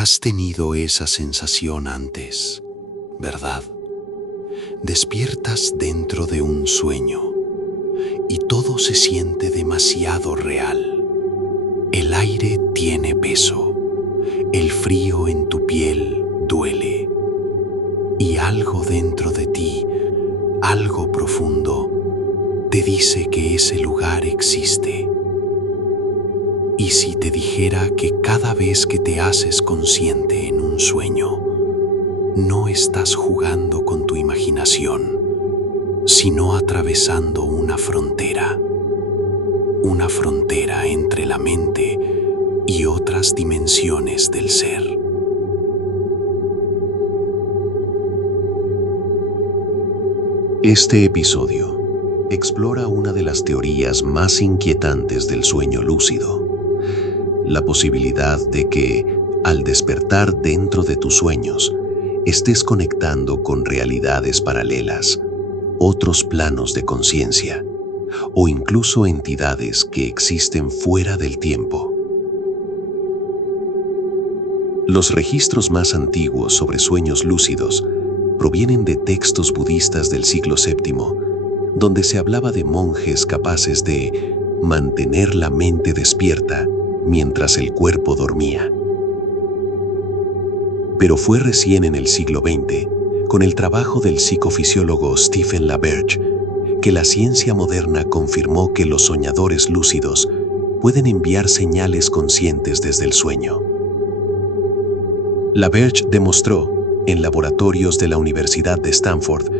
Has tenido esa sensación antes, ¿verdad? Despiertas dentro de un sueño y todo se siente demasiado real. El aire tiene peso, el frío en tu piel duele y algo dentro de ti, algo profundo, te dice que ese lugar existe. ¿Y si te dijera que cada vez que te haces consciente en un sueño, no estás jugando con tu imaginación, sino atravesando una frontera entre la mente y otras dimensiones del ser? Este episodio explora una de las teorías más inquietantes del sueño lúcido, la posibilidad de que, al despertar dentro de tus sueños, estés conectando con realidades paralelas, otros planos de conciencia, o incluso entidades que existen fuera del tiempo. Los registros más antiguos sobre sueños lúcidos provienen de textos budistas del siglo VII, donde se hablaba de monjes capaces de mantener la mente despierta mientras el cuerpo dormía. Pero fue recién en el siglo XX, con el trabajo del psicofisiólogo Stephen LaBerge, que la ciencia moderna confirmó que los soñadores lúcidos pueden enviar señales conscientes desde el sueño. LaBerge demostró, en laboratorios de la Universidad de Stanford,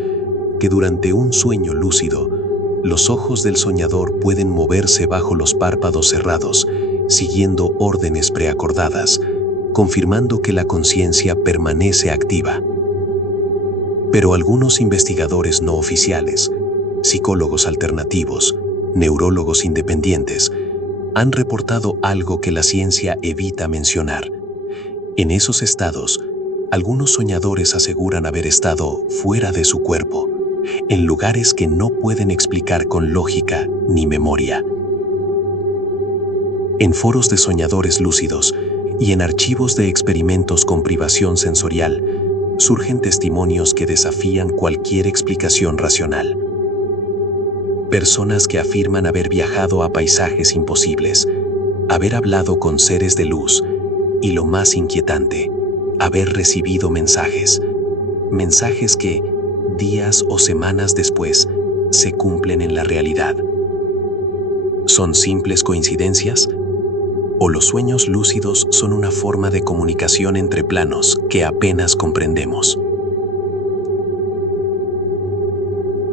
que durante un sueño lúcido, los ojos del soñador pueden moverse bajo los párpados cerrados, siguiendo órdenes preacordadas, confirmando que la conciencia permanece activa. Pero algunos investigadores no oficiales, psicólogos alternativos, neurólogos independientes, han reportado algo que la ciencia evita mencionar. En esos estados, algunos soñadores aseguran haber estado fuera de su cuerpo, en lugares que no pueden explicar con lógica ni memoria. En foros de soñadores lúcidos y en archivos de experimentos con privación sensorial, surgen testimonios que desafían cualquier explicación racional. Personas que afirman haber viajado a paisajes imposibles, haber hablado con seres de luz y, lo más inquietante, haber recibido mensajes que, días o semanas después, se cumplen en la realidad. ¿Son simples coincidencias? ¿O los sueños lúcidos son una forma de comunicación entre planos que apenas comprendemos?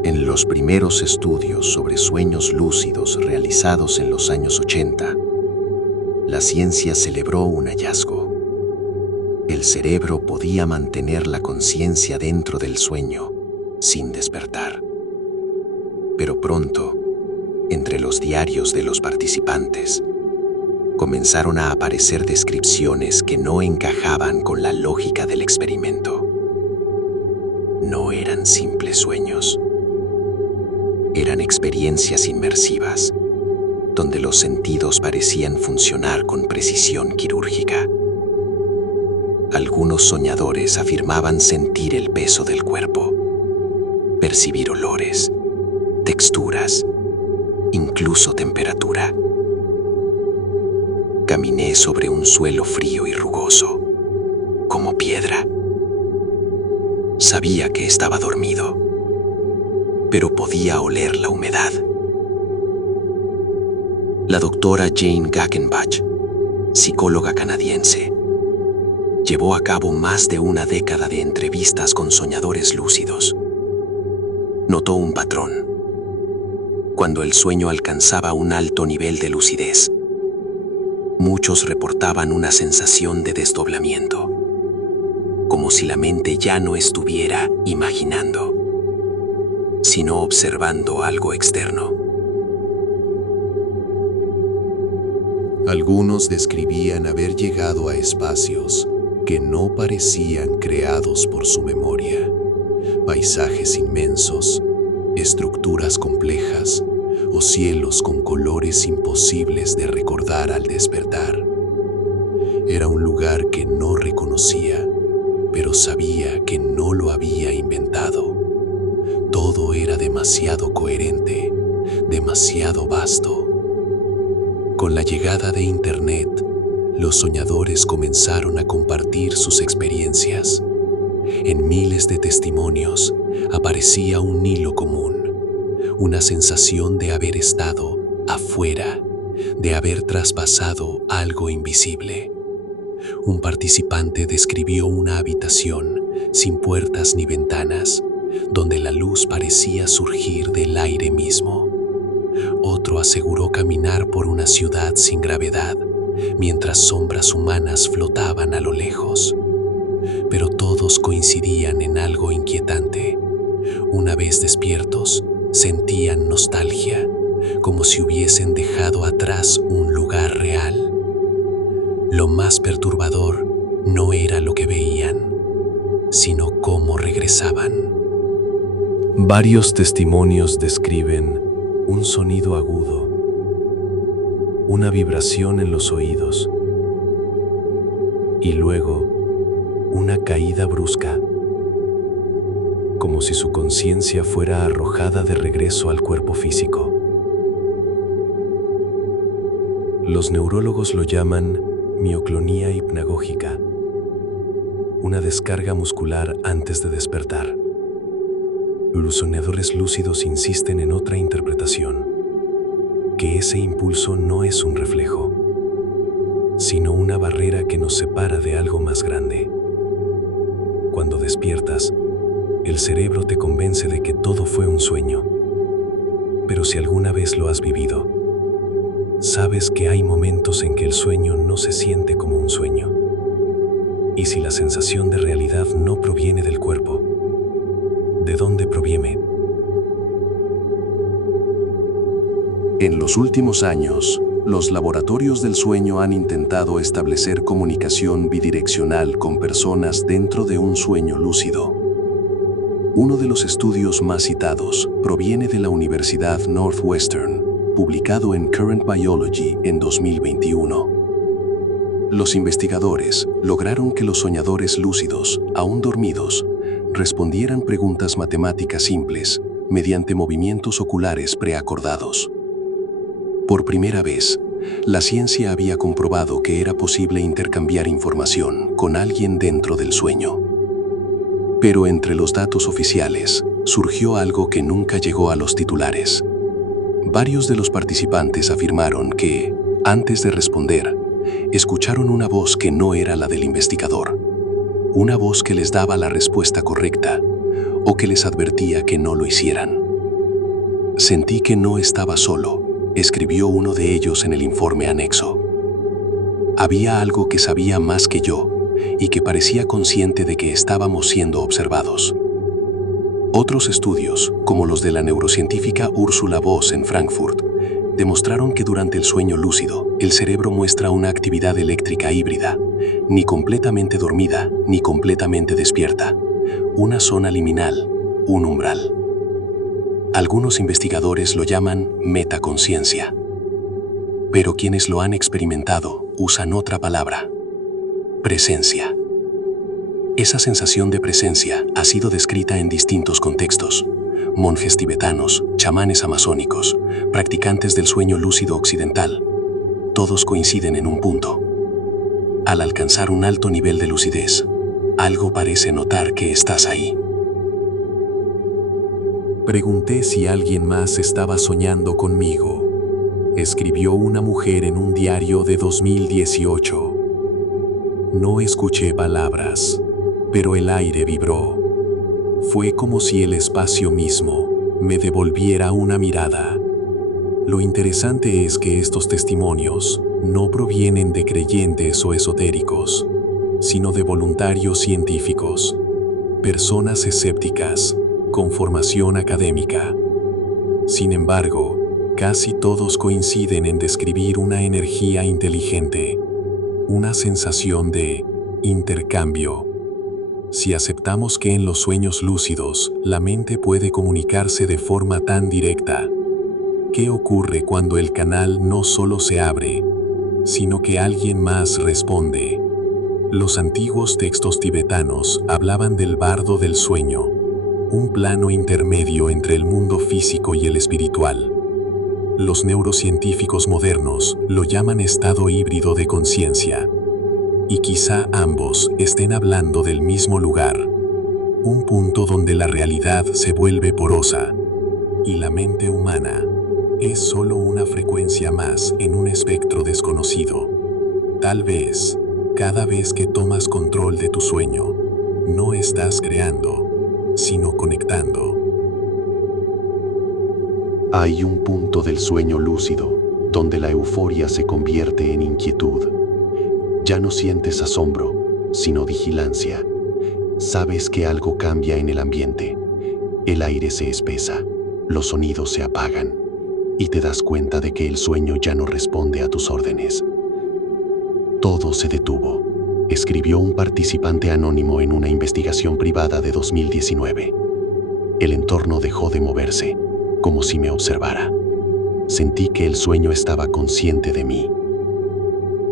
En los primeros estudios sobre sueños lúcidos realizados en los años 80, la ciencia celebró un hallazgo. El cerebro podía mantener la conciencia dentro del sueño, sin despertar. Pero pronto, entre los diarios de los participantes, comenzaron a aparecer descripciones que no encajaban con la lógica del experimento. No eran simples sueños. Eran experiencias inmersivas, donde los sentidos parecían funcionar con precisión quirúrgica. Algunos soñadores afirmaban sentir el peso del cuerpo, percibir olores, texturas, incluso temperatura. Caminé sobre un suelo frío y rugoso, como piedra. Sabía que estaba dormido, pero podía oler la humedad. La doctora Jane Gackenbach, psicóloga canadiense, llevó a cabo más de una década de entrevistas con soñadores lúcidos. Notó un patrón. Cuando el sueño alcanzaba un alto nivel de lucidez, muchos reportaban una sensación de desdoblamiento, como si la mente ya no estuviera imaginando, sino observando algo externo. Algunos describían haber llegado a espacios que no parecían creados por su memoria, paisajes inmensos, estructuras complejas o cielos con colores imposibles de recordar al despertar. Era un lugar que no reconocía, pero sabía que no lo había inventado. Todo era demasiado coherente, demasiado vasto. Con la llegada de Internet, los soñadores comenzaron a compartir sus experiencias. En miles de testimonios aparecía un hilo común, una sensación de haber estado afuera, de haber traspasado algo invisible. Un participante describió una habitación sin puertas ni ventanas, donde la luz parecía surgir del aire mismo. Otro aseguró caminar por una ciudad sin gravedad, mientras sombras humanas flotaban a lo lejos. Pero todos coincidían en algo inquietante. Una vez despiertos, sentían nostalgia, como si hubiesen dejado atrás un lugar real. Lo más perturbador no era lo que veían, sino cómo regresaban. Varios testimonios describen un sonido agudo, una vibración en los oídos y luego una caída brusca, como si su conciencia fuera arrojada de regreso al cuerpo físico. Los neurólogos lo llaman mioclonía hipnagógica, una descarga muscular antes de despertar. Los soñadores lúcidos insisten en otra interpretación, que ese impulso no es un reflejo, sino una barrera que nos separa de algo más grande. Cuando despiertas, el cerebro te convence de que todo fue un sueño. Pero si alguna vez lo has vivido, sabes que hay momentos en que el sueño no se siente como un sueño. Y si la sensación de realidad no proviene del cuerpo, ¿de dónde proviene? En los últimos años, los laboratorios del sueño han intentado establecer comunicación bidireccional con personas dentro de un sueño lúcido. Uno de los estudios más citados proviene de la Universidad Northwestern, publicado en Current Biology en 2021. Los investigadores lograron que los soñadores lúcidos, aún dormidos, respondieran preguntas matemáticas simples mediante movimientos oculares preacordados. Por primera vez, la ciencia había comprobado que era posible intercambiar información con alguien dentro del sueño. Pero entre los datos oficiales, surgió algo que nunca llegó a los titulares. Varios de los participantes afirmaron que, antes de responder, escucharon una voz que no era la del investigador. Una voz que les daba la respuesta correcta o que les advertía que no lo hicieran. Sentí que no estaba solo, escribió uno de ellos en el informe anexo. Había algo que sabía más que yo y que parecía consciente de que estábamos siendo observados. Otros estudios, como los de la neurocientífica Ursula Voss en Frankfurt, demostraron que durante el sueño lúcido, el cerebro muestra una actividad eléctrica híbrida, ni completamente dormida, ni completamente despierta, una zona liminal, un umbral. Algunos investigadores lo llaman metaconciencia, pero quienes lo han experimentado usan otra palabra: presencia. Esa sensación de presencia ha sido descrita en distintos contextos. Monjes tibetanos, chamanes amazónicos, practicantes del sueño lúcido occidental, todos coinciden en un punto. Al alcanzar un alto nivel de lucidez, algo parece notar que estás ahí. Pregunté si alguien más estaba soñando conmigo, escribió una mujer en un diario de 2018. No escuché palabras, pero el aire vibró. Fue como si el espacio mismo me devolviera una mirada. Lo interesante es que estos testimonios no provienen de creyentes o esotéricos, sino de voluntarios científicos, personas escépticas, con formación académica. Sin embargo, casi todos coinciden en describir una energía inteligente, una sensación de intercambio. Si aceptamos que en los sueños lúcidos la mente puede comunicarse de forma tan directa, ¿qué ocurre cuando el canal no solo se abre, sino que alguien más responde. Los antiguos textos tibetanos hablaban del bardo del sueño, un plano intermedio entre el mundo físico y el espiritual. Los neurocientíficos modernos lo llaman estado híbrido de conciencia. Y quizá ambos estén hablando del mismo lugar, un punto donde la realidad se vuelve porosa y la mente humana es solo una frecuencia más en un espectro desconocido. Tal vez, cada vez que tomas control de tu sueño, no estás creando, sino conectando. Hay un punto del sueño lúcido donde la euforia se convierte en inquietud. Ya no sientes asombro, sino vigilancia. Sabes que algo cambia en el ambiente. El aire se espesa, los sonidos se apagan y te das cuenta de que el sueño ya no responde a tus órdenes. Todo se detuvo, escribió un participante anónimo en una investigación privada de 2019. El entorno dejó de moverse, como si me observara. Sentí que el sueño estaba consciente de mí.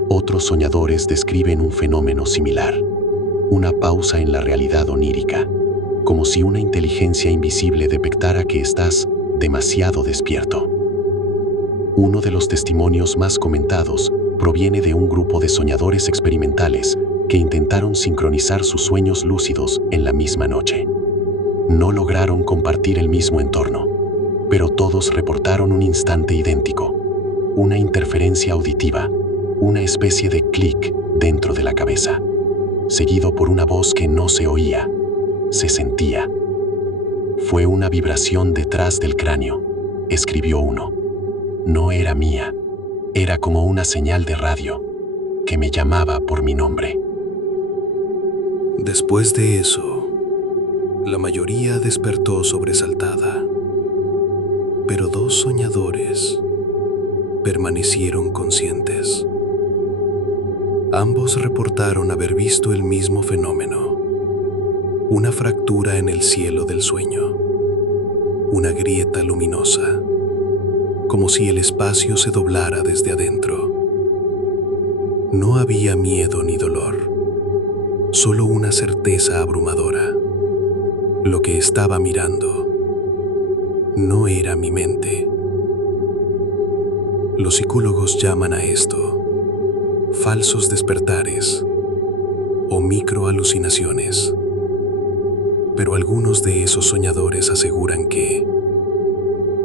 Otros soñadores describen un fenómeno similar, una pausa en la realidad onírica, como si una inteligencia invisible detectara que estás demasiado despierto. Uno de los testimonios más comentados proviene de un grupo de soñadores experimentales que intentaron sincronizar sus sueños lúcidos en la misma noche. No lograron compartir el mismo entorno, pero todos reportaron un instante idéntico, una interferencia auditiva, una especie de clic dentro de la cabeza, seguido por una voz que no se oía, se sentía. Fue una vibración detrás del cráneo, escribió uno. No era mía, era como una señal de radio que me llamaba por mi nombre. Después de eso, la mayoría despertó sobresaltada, pero 2 soñadores permanecieron conscientes. Ambos reportaron haber visto el mismo fenómeno, una fractura en el cielo del sueño, una grieta luminosa, como si el espacio se doblara desde adentro. No había miedo ni dolor, solo una certeza abrumadora. Lo que estaba mirando no era mi mente. Los psicólogos llaman a esto falsos despertares o microalucinaciones, pero algunos de esos soñadores aseguran que,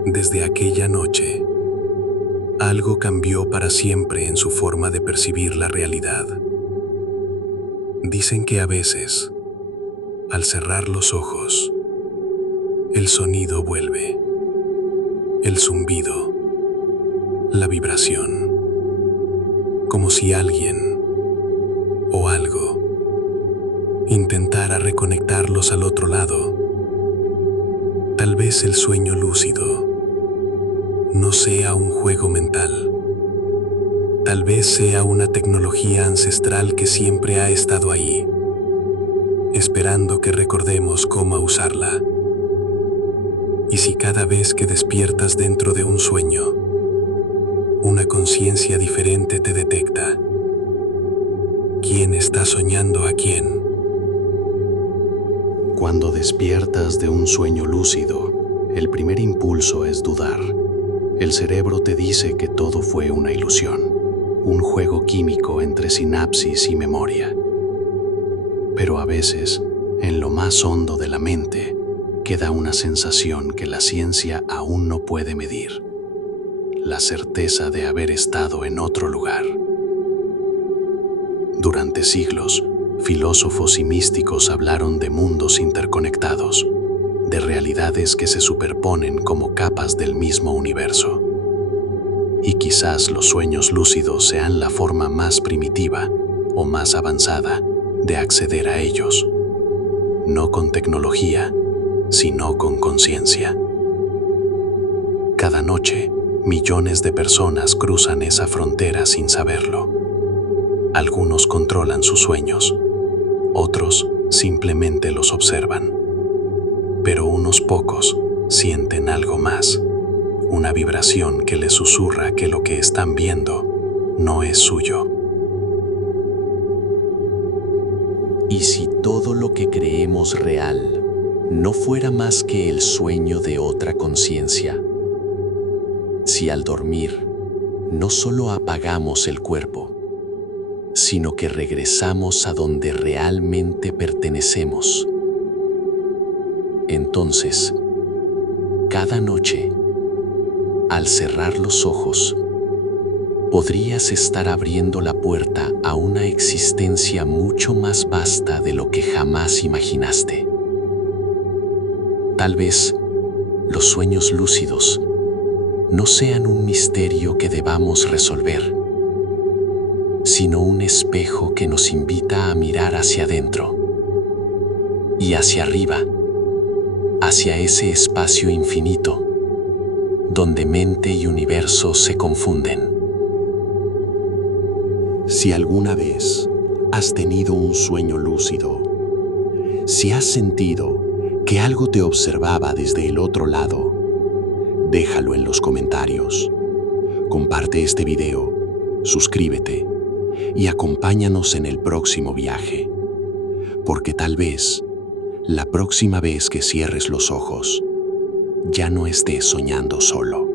desde aquella noche, algo cambió para siempre en su forma de percibir la realidad. Dicen que a veces, al cerrar los ojos, el sonido vuelve, el zumbido, la vibración, como si alguien o algo intentara reconectarlos al otro lado. Tal vez el sueño lúcido no sea un juego mental. Tal vez sea una tecnología ancestral que siempre ha estado ahí, esperando que recordemos cómo usarla. Y si cada vez que despiertas dentro de un sueño, una conciencia diferente te detecta, ¿quién está soñando a quién? Cuando despiertas de un sueño lúcido, el primer impulso es dudar. El cerebro te dice que todo fue una ilusión, un juego químico entre sinapsis y memoria. Pero a veces, en lo más hondo de la mente, queda una sensación que la ciencia aún no puede medir: la certeza de haber estado en otro lugar. Durante siglos, filósofos y místicos hablaron de mundos interconectados, de realidades que se superponen como capas del mismo universo. Y quizás los sueños lúcidos sean la forma más primitiva o más avanzada de acceder a ellos, no con tecnología, sino con conciencia. Cada noche, millones de personas cruzan esa frontera sin saberlo. Algunos controlan sus sueños, otros simplemente los observan. Pero unos pocos sienten algo más, una vibración que les susurra que lo que están viendo no es suyo. ¿Y si todo lo que creemos real no fuera más que el sueño de otra conciencia? Si al dormir no solo apagamos el cuerpo, sino que regresamos a donde realmente pertenecemos. Entonces, cada noche, al cerrar los ojos, podrías estar abriendo la puerta a una existencia mucho más vasta de lo que jamás imaginaste. Tal vez los sueños lúcidos no sean un misterio que debamos resolver, sino un espejo que nos invita a mirar hacia adentro y hacia arriba, hacia ese espacio infinito donde mente y universo se confunden. Si alguna vez has tenido un sueño lúcido, si has sentido que algo te observaba desde el otro lado, déjalo en los comentarios. Comparte este video, suscríbete y acompáñanos en el próximo viaje, porque tal vez la próxima vez que cierres los ojos, ya no estés soñando solo.